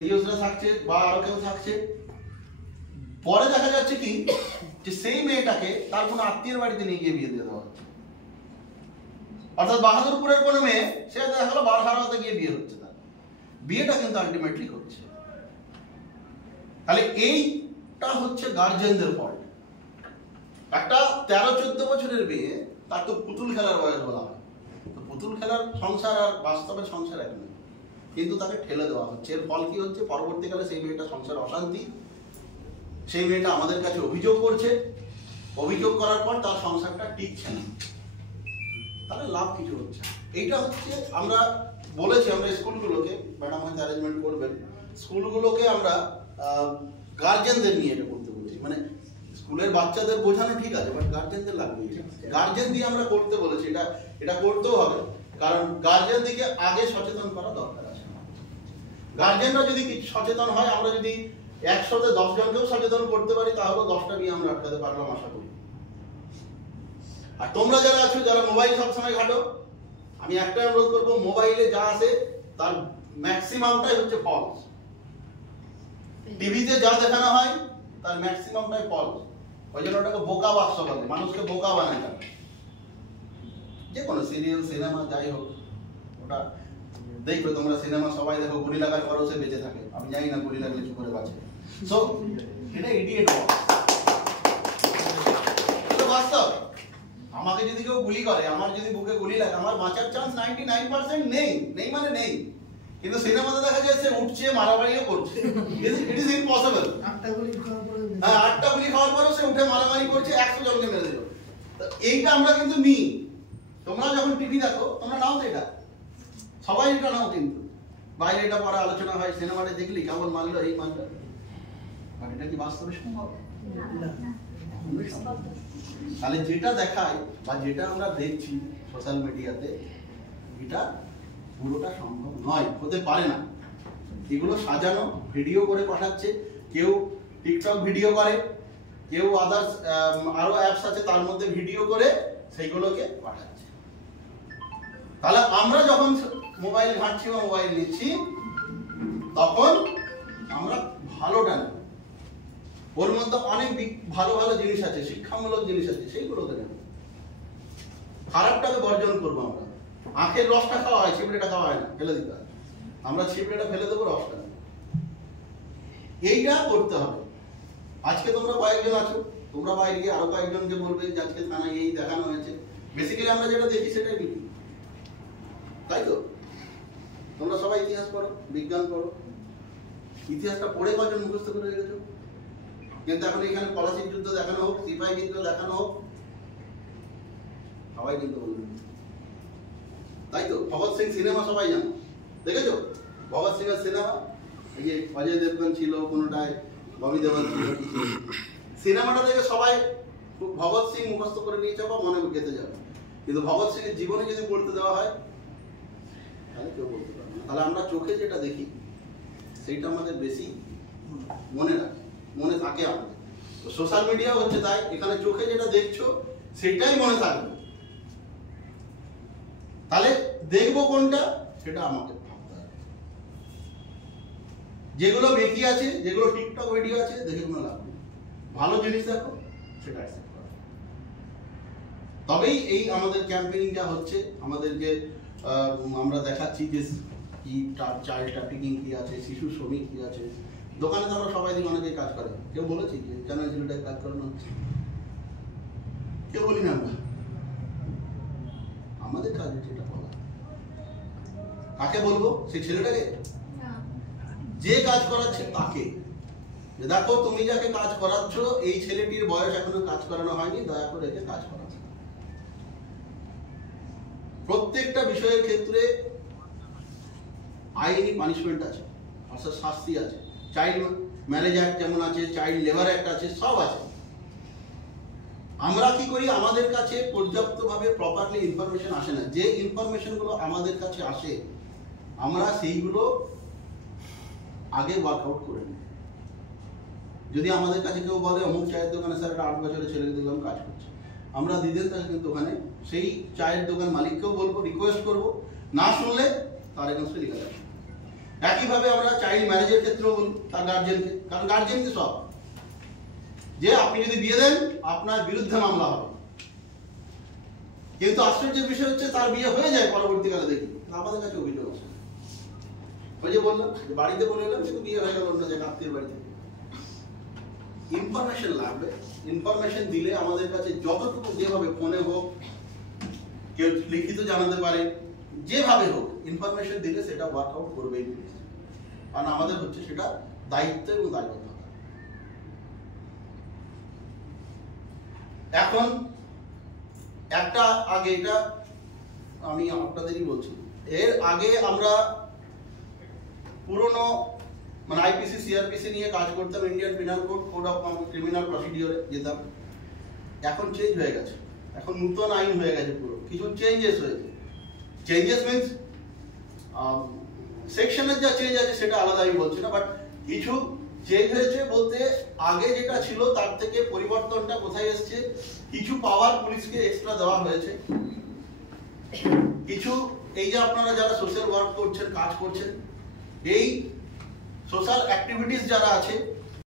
ইউজরা থাকছে বা আরো কেউ থাকছে, পরে দেখা যাচ্ছে কি যে সেই মেয়েটাকে তার কোনো আত্মীয়ের বাড়িতে নিয়ে গিয়ে বিয়ে দিয়ে দেওয়া হচ্ছে। অর্থাৎ বাহাদুরপুরের কোনো মেয়ে সে দেখা গেলো বারহারাতে গিয়ে বিয়ে হচ্ছে, তার বিয়েটা কিন্তু আলটিমেটলি হচ্ছে। তাহলে এইটা হচ্ছে গার্জেনদের ফল্ট। একটা 13-14 বছরের মেয়ে, তার তো পুতুল খেলার বয়স বলা হয়, তো পুতুল খেলার সংসার আর বাস্তবের সংসার এক নয়, কিন্তু তাকে ঠেলে দেওয়া হচ্ছে। এর ফল কি হচ্ছে? পরবর্তীকালে সেই মেয়েটা সংসার অশান্তি, সেই মেয়েটা আমাদের কাছে অভিযোগ করছে, অভিযোগ করার পর তার সংসারটা টিকছে না, তাহলে লাভ কিছু হচ্ছে। এইটা হচ্ছে আমরা বলেছি, আমরা স্কুলগুলোকে, ম্যাডাম হয়তো অ্যারেঞ্জমেন্ট করবেন, স্কুলগুলোকে আমরা গার্জেনদের নিয়ে এটা করতে বলছি। মানে স্কুলের বাচ্চাদের বোঝানো ঠিক আছে, বাট গার্জেনদের লাগবে, গার্জেন দিয়ে আমরা করতে বলেছি। এটা করতেও হবে, কারণ গার্জেন দিকে আগে সচেতন করা দরকার আছে। গার্জেনরা যদি সচেতন হয়, আমরা যদি 100-তে 10 জনকেও সচেতন করতে পারি, তাহলে 10টা বিয়ে আমরা আটকাতে পারলাম আশা করি। আর তোমরা যারা আছো, যারা মোবাইল সবসময় ঘাটো, আমি একটাই অনুরোধ করবো, মোবাইলে যা আছে তার ম্যাক্সিমামটাই হচ্ছে ফলস। টিভিতে যা দেখানো হয় তার ম্যাক্সিমামটাই ফলস। ওই জন্য ওটাকে বোকা বাক্স বলে, মানুষকে বোকা বানায় না। যে কোনো সিরিয়াল, সিনেমা যাই হোক, ওটা দেখবে তোমরা, সিনেমা সবাই দেখো, গুলি লাগার পরও সে বেঁচে থাকে। আমি জানি না গুলি লাগলে কি করে বাঁচে। সো এটা ইডিয়েট বাস্তব। আমাকে যদি কেউ গুলি করে, আমার যদি বুকে গুলি লাগে, আমার বাঁচার চান্স 99% নেই, নেই মানে নেই। কিন্তু সিনেমাতে দেখা যায় সে উঠছে, মারামারিও করছে। It is impossible. 8টা গুলি খাওয়ার পরেও সে উঠে মারামারি করছে, 100 জনকে মেরে দিল। এইটা আমরা কিন্তু নিই। তোমরা যখন টিভি দেখো, তোমরা নাও তো, এটা সবাই এটা নাও, কিন্তু বাইরে এটা পরে আলোচনা হয়, সিনেমাটা দেখলি কেমন মানলো, এই মানলো, আর এটা কি বাস্তবে সম্ভব? তাহলে যেটা দেখায় বা যেটা আমরা দেখছি সোশ্যাল মিডিয়াতে, এটা পুরোটা সম্ভব নয়, হতে পারে না। এগুলো সাজানো ভিডিও করে পাঠাচ্ছে, কেউ টিকটক ভিডিও করে, কেউ আদার্স আরো অ্যাপস আছে তার মধ্যে ভিডিও করে সেইগুলোকে পাঠাচ্ছে। তাহলে আমরা যখন মোবাইল ঘাঁটছি বা মোবাইল নিচ্ছি, তখন আমরা ভালোটা নেব, ওর মধ্যে অনেক ভালো ভালো জিনিস আছে, শিক্ষামূলক জিনিস আছে, সেইগুলোকে নেব। খারাপটাকে বর্জন করবো। আমরা আখের রসটা খাওয়া হয়, ছিপড়েটা খাওয়া হয় না, ফেলে দিতে হয়। আমরা ছিপড়েটা ফেলে দেবো, রসটা নেব। এইটা করতে হবে। আজকে তোমরা কয়েকজন আছো, তোমরা বাইরে গিয়ে আরো কয়েকজনকে বলবে যে আজকে থানায় এই দেখানো হয়েছে। বেসিক্যালি আমরা যেটা দেখি সেটাই বিক্রি, তাই তো? তোমরা সবাই ইতিহাস পড়ো, বিজ্ঞান পড়ো, ইতিহাসটা পড়ে কজন মুখস্থ করে রেখেছো? কিন্তু এখন এখানে পলাশির যুদ্ধ দেখানো হোক, সিপাহী বিদ্রোহ দেখানো হোক, সবাই কিন্তু বলবে, তাই তো? ভগৎ সিং সিনেমা সবাই জানো, দেখেছো? ভগৎ সিং এর সিনেমা, এই যে অজয় দেবগন ছিল কোনোটায়, ববি দেওয়াল ছিল, সিনেমাটা দেখে সবাই ভগৎ সিং মুখস্থ করে নিয়ে যাবো, মনে গেঁথে যাবে। কিন্তু ভগৎ সিং এর জীবনে যদি পড়তে দেওয়া হয়, তাহলে কেউ বলতে পারবে না। তাহলে আমরা চোখে যেটা দেখি সেইটা আমাদের বেশি মনে রাখে, মনে থাকে আমাদের। তো সোশ্যাল মিডিয়া হচ্ছে তাই, এখানে চোখে যেটা দেখছো সেটাই মনে থাকবে। তাহলে দেখবো কোনটা, সেটা আমাকে ভাবতে হবে। যেগুলো বেকি আছে, যেগুলো টিকটক ভিডিও আছে, দেখে কোনো লাভ নেই। ভালো জিনিস দেখো, সেটা অ্যাকসেপ্ট করো। তবেই এই আমাদের ক্যাম্পেইনটা হচ্ছে, আমাদের যে আমরা দেখাচ্ছি যে কি চাইল্ড ট্রাফিকিং কি আছে, শিশু শ্রমিক কি আছে। দোকানে তো আমরা সবাই দিকে অনেকেই কাজ করে, কেউ বলেছি যে কেন এই ছেলেটাকে কাজ করানো হচ্ছে? কেউ বলি না আমরা। আমাদের কাজ হচ্ছে এটা বলা। কাকে বলবো? সেই ছেলেটাকে, যে কাজ করাচ্ছে তাকে, যে দেখো তুমি যাকে কাজ করাচ্ছ, এই ছেলেটির বয়স এখনো কাজ করানো হয়নি, দয়া করে একে কাজ করাচ্ছ। প্রত্যেকটা বিষয়ের ক্ষেত্রে আইনি পানিশমেন্ট আছে, অর্থাৎ শাস্তি আছে। চাইল্ড ম্যারেজ অ্যাক্ট যেমন আছে, চাইল্ড লেবার অ্যাক্ট আছে, সব আছে। আমরা কি করি, আমাদের কাছে পর্যাপ্তভাবে প্রপারলি ইনফরমেশন আসে না। যে ইনফরমেশনগুলো আমাদের কাছে আসে, আমরা সেইগুলো আগে ওয়ার্কআউট করে নিই। যদি আমাদের কাছে কেউ বলে অমুক চায়ের দোকানে স্যার একটা 8 বছরের ছেলেকে দেখলাম কাজ করছে, আমরা দিদের কাছে কিন্তু ওখানে সেই চায়ের দোকান মালিককেও বলবো, রিকোয়েস্ট করবো, না শুনলে তার এগেইনস্টে লিখে যাবে। একইভাবে আমরা চাইল্ড ম্যারেজের ক্ষেত্রেও বলি তার গার্জেনকে, কারণ গার্জেনকে সব, যে আপনি যদি বিয়ে দেন আপনার বিরুদ্ধে মামলা হবে। কিন্তু আশ্চর্যের বিষয় হচ্ছে তার বিয়ে হয়ে যায় পরবর্তীকালে, দেখি আমাদের কাছে অভিযোগ আছে, ওই যে বললাম যে বাড়িতে বলে এলাম কিন্তু বিয়ে হয়ে গেল অন্য জায়গায় আত্মীয় বাড়িতে। ইনফরমেশন লাগবে, ইনফরমেশন দিলে আমাদের কাছে যতটুকু, যেভাবে ফোনে হোক, কেউ লিখিত জানাতে পারে, যেভাবে হোক ইনফরমেশন দিলে সেটা ওয়ার্কআউট করবেই, কারণ আমাদের হচ্ছে সেটা দায়িত্ব এবং দায়বদ্ধতা। এখন একটা আগে, এটা আমি আপনাদেরই বলছি, এর আগে আমরা পুরনো মানে আইপিসি সিআরপিসি নিয়ে কাজ করতাম, Indian penal code, code of criminal প্রসিডিওরে যেতাম। এখন চেঞ্জ হয়ে গেছে, এখন নতুন আইন হয়ে গেছে, পুরো কিছু চেঞ্জেস হয়েছে। চেঞ্জেস মিনস সেকশনের যা চেঞ্জ আছে সেটা আলাদা আমি বলছি না, বাট কিছু চেঞ্জ হয়েছে বলতে আগে যেটা ছিল তার থেকে পরিবর্তনটা কোথায় এসছে, কিছু পাওয়ার পুলিশকে এক্সট্রা দেওয়া হয়েছে, কিছু এই যে আপনারা যারা সোশ্যাল ওয়ার্ক করছেন, কাজ করছেন, এই সোশ্যাল অ্যাক্টিভিটিস যারা আছে